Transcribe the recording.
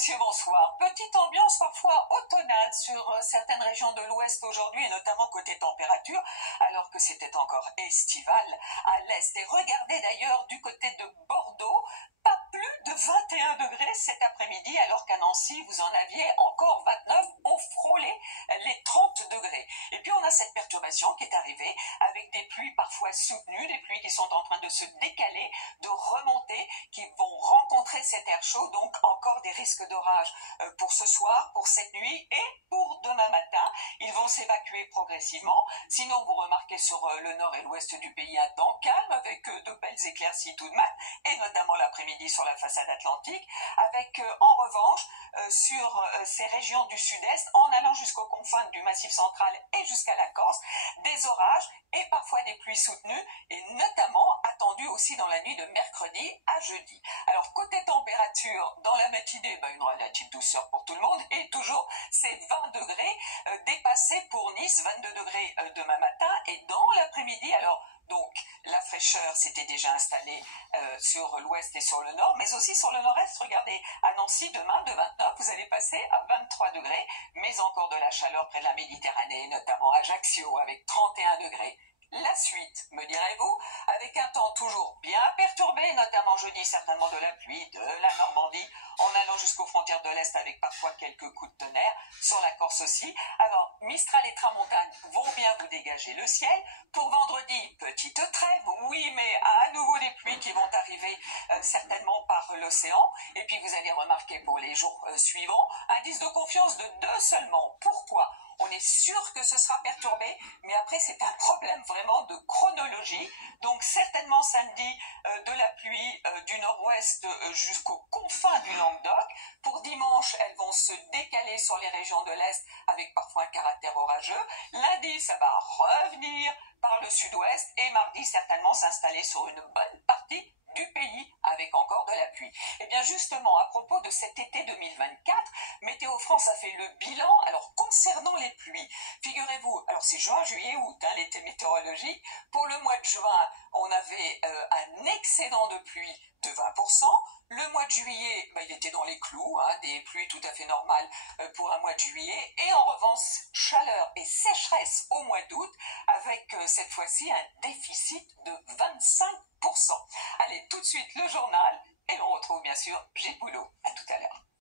Monsieur, bonsoir. Petite ambiance parfois automnale sur certaines régions de l'Ouest aujourd'hui, et notamment côté température, alors que c'était encore estival à l'Est. Et regardez d'ailleurs du côté de Bordeaux, pas plus de 21 degrés cet après-midi, alors qu'à Nancy, vous en aviez encore 29, on frôlait les 30 degrés. Et puis on a cette perturbation qui est arrivée avec des pluies parfois soutenues, des pluies qui sont en train de se décaler, de remonter, qui vont rencontrer cet air chaud, donc encore des risques d'orage pour ce soir, pour cette nuit et pour demain matin. Ils vont s'évacuer progressivement. Sinon, vous remarquez sur le nord et l'ouest du pays un temps calme avec de belles éclaircies tout de même, et notamment l'après-midi sur la façade atlantique, avec en revanche sur ces régions du sud-est, en allant jusqu'aux confins du Massif central et jusqu'à la Corse, des orages et parfois des pluies soutenues, et notamment attendues aussi dans la nuit de mercredi à jeudi. Alors côté température, dans la matinée, une relative douceur pour tout le monde, et toujours ces 20 degrés dépassés pour Nice, 22 degrés demain matin, et dans l'après-midi, alors donc la fraîcheur s'était déjà installée sur l'ouest et sur le nord, mais aussi sur le nord-est. Regardez, à Nancy, demain, de 29, vous allez passer à 23 degrés, mais encore de la chaleur près de la Méditerranée, notamment à Ajaccio, avec 31 degrés. La suite, me direz-vous, avec un temps toujours bien perturbé, notamment jeudi certainement de la pluie, de la Normandie, en allant jusqu'aux frontières de l'Est avec parfois quelques coups de tonnerre, sur la Corse aussi. Alors, Mistral et Tramontane vont bien vous dégager le ciel. Pour vendredi, petite trêve, oui, mais à nouveau des pluies qui vont arriver certainement par l'océan. Et puis vous allez remarquer pour les jours suivants, indice de confiance de 2 seulement. Pourquoi ? On est sûr que ce sera perturbé, mais après c'est un problème vraiment de chronologie. Donc certainement samedi de la pluie du nord-ouest jusqu'aux confins du Languedoc. Pour dimanche, elles vont se décaler sur les régions de l'Est avec parfois un caractère orageux. Lundi, ça va revenir par le sud-ouest et mardi certainement s'installer sur une bonne partie du pays avec encore de la pluie. Et bien justement, à propos de cet été 2024, Météo France a fait le bilan. Alors concernant les pluies, figurez-vous, alors c'est juin, juillet, août, l'été météorologique. Pour le mois de juin, on avait un excédent de pluie de 20%. Le mois de juillet, il était dans les clous, des pluies tout à fait normales pour un mois de juillet. Et en revanche, chaleur et sécheresse au mois d'août, avec cette fois-ci un déficit de 25%. Allez, tout de suite le journal, et on retrouve bien sûr Gilles Boulot. À tout à l'heure.